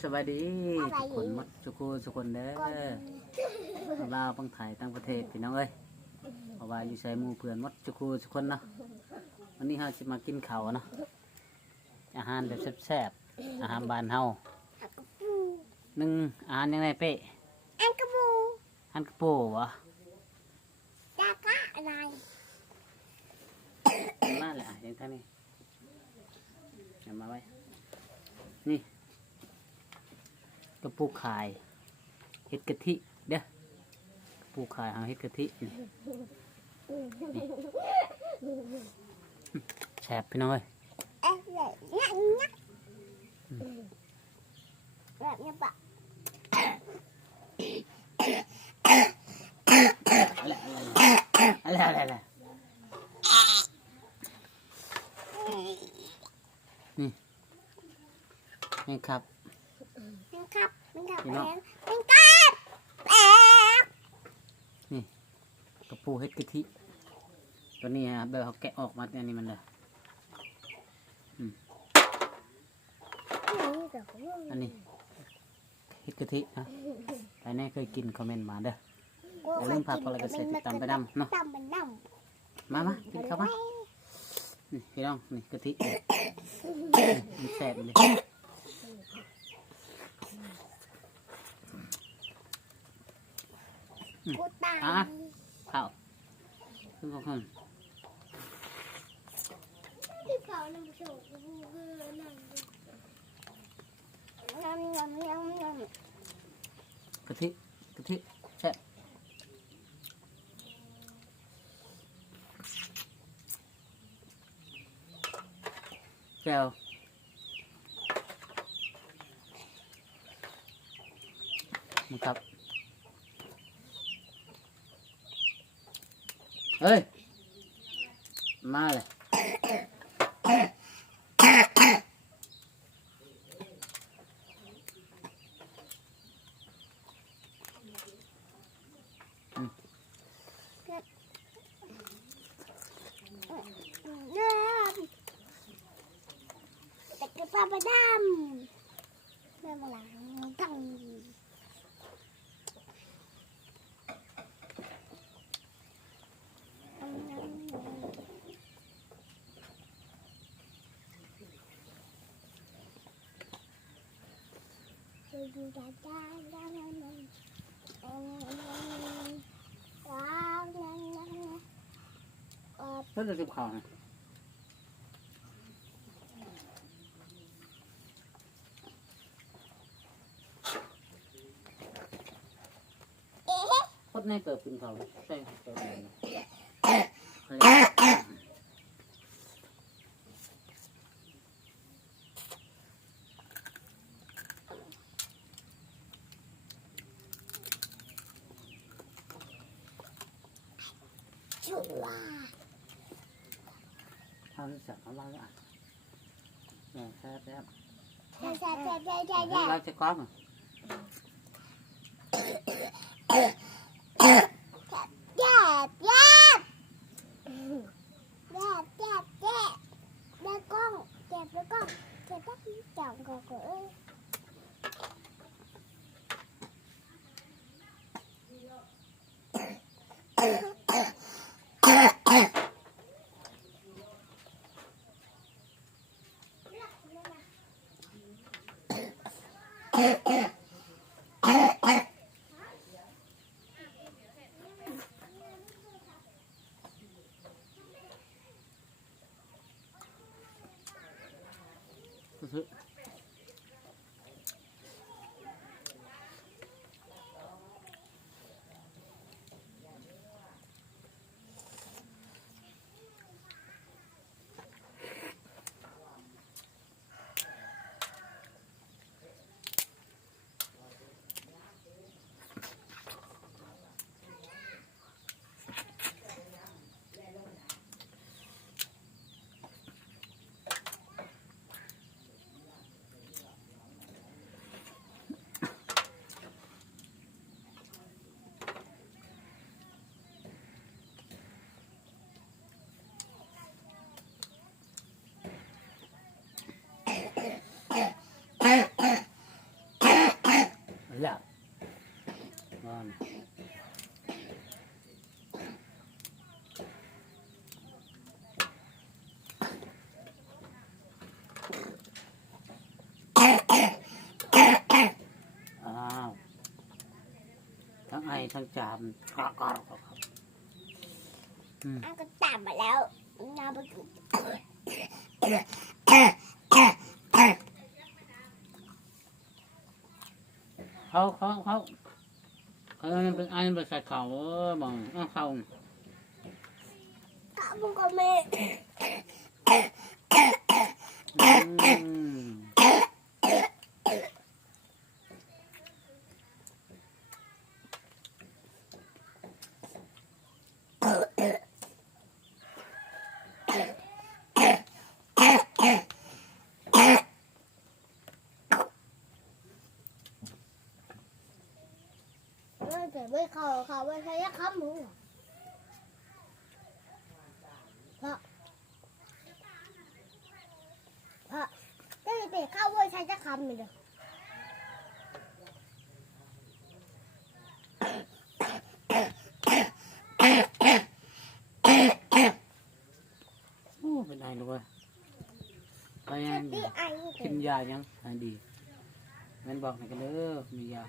สวัสดีทุกคนหมดทุกคนทุกคนเด้อลาวปังไทยต่างประเทศพี่น้องเอ้ยเพราะว่าอยู่ใช้หมู่เพื่อนหมดทุกคนทุกคนเนาะวันนี้เราจะมากินข้าวเนาะอาหารแบบแซ่บๆอาหารบ้านเฮาอักกระปูหนึ่งอาหารยังไงเป๊ะอักกระปูอาหารกระโปูวะจากะอะไรมาเลยอะยังท่านนี่เอามาไว้นี่ กระปูขายเห็ดกะทิเด้อกระปูขายเอาเห็ดกะทินี่แฉบพี่น้องเอ้ยแบบนี้นะแบบนี้ปะอะไรอะไรอะไรนี่นี่ครับ มันครับมันครับพี่น้องมันครับแอบกระปูเฮ็ดกะทิตัวนี้ฮะแบบเขาแกะออกมาอันนี้มันเลยนี่ดอกบัวอันนี้เฮ็ดกะทินะใครแน่เคยกินคอมเมนต์มาเด้ออย่าลืมฝากกดไลค์กดแชร์ติดตามไปนำเนาะตามไปนำมามากินข้าวมานี่พี่น้องนี่กะทินี่มันแซ่บเลย กูตาย อะข้าคือข้าวข้นที่เขานำโชว์กูเบื่อนั่งยำยำยำยำกะทิกะทิแซ่บแจ่วมันครับ เฮ้ยมาเลย เดิมแต่กระปาประดำเดินมาหลังตั้ง ดูจ้าจ้าจ้าจ้าจ้าจ้าเพื่อจะจิบข้าวนะเอ๊ะพดในเกิดเป็นเขาใช่เกิดเป็น เขาชัวเขาจะสั่งเขาว่าอ่ 四岁 ทั้งจามกรอกกรอกกรอกอืมอันก็ตับมาแล้วน้ำไปกินเขาเขาเขาเออมันเป็นอันเป็นใส่เขาเออมองเอาเขาข้าวมันก็ไม่ อืม ไม่แต่ไม่เข้าเขาไม่ใช่ยักษ์ข้ามหมูเพราะเพราะได้แต่ข้าวไม่ใช่ยักษ์ข้ามเลยเด้อโอ้เป็นไงลูกเว้ยไปยังที่ไอ้กินยายังอันดีแม่นบอกหน่อยกันเด้อมียา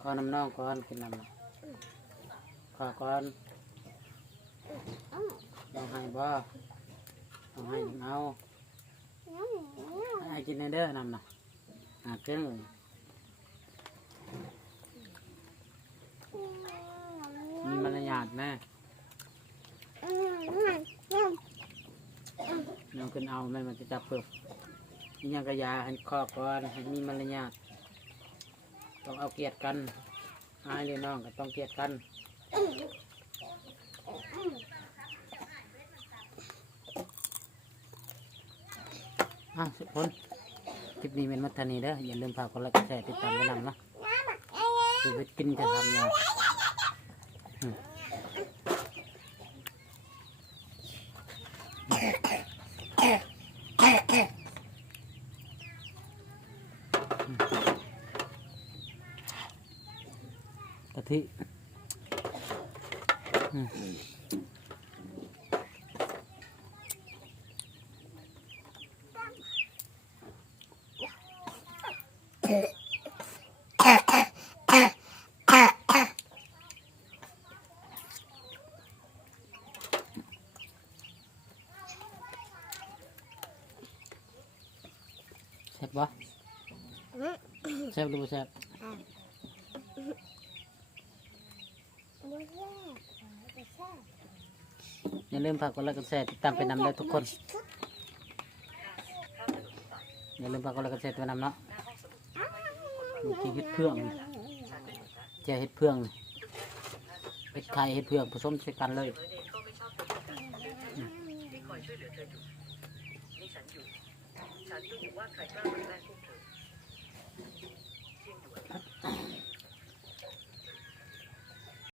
ขอน้ำน้องก่อนกินน้ำน่ะขอก่อนต้องให้บ่ต้องให้เอาให้กินในเด้อน้ำนะหาเกินเลยมีมารยาทแม่ น้องขึ้นเอาแม่มันจะจับเพิ่มนี่ยังกระยาให้ครอบก่อนให้มีมารยาทต้องเอาเกียรติกันอายเลยน้องก็ต้องเกียรติกันอ้าวสุดพ้นคลิปนี้เป็นมัทนีเด้ออย่าลืมฝากกดไลค์กดแชร์ติดตามไปนำนะชีวิตกินจะทำยังอืมกะทิอืม แซ่บบ่แซ่บหรือบ่แซ่บ อย่าลืมฝากกดไลค์กดแชร์ติดตามไปนำได้ทุกคน อย่าลืมฝากกดไลค์กดแชร์ไปนำเนาะนี่คือเห็ดเพื่องนี่แจเห็ดเพื่องเป็ดไข่เห็ดเพื่องผสมใส่กันเลยที่คอยช่วยเหลือเธออยู่นี่ฉันอยู่ฉันรู้อยู่ว่าใครกล้าเป็นแรกพวก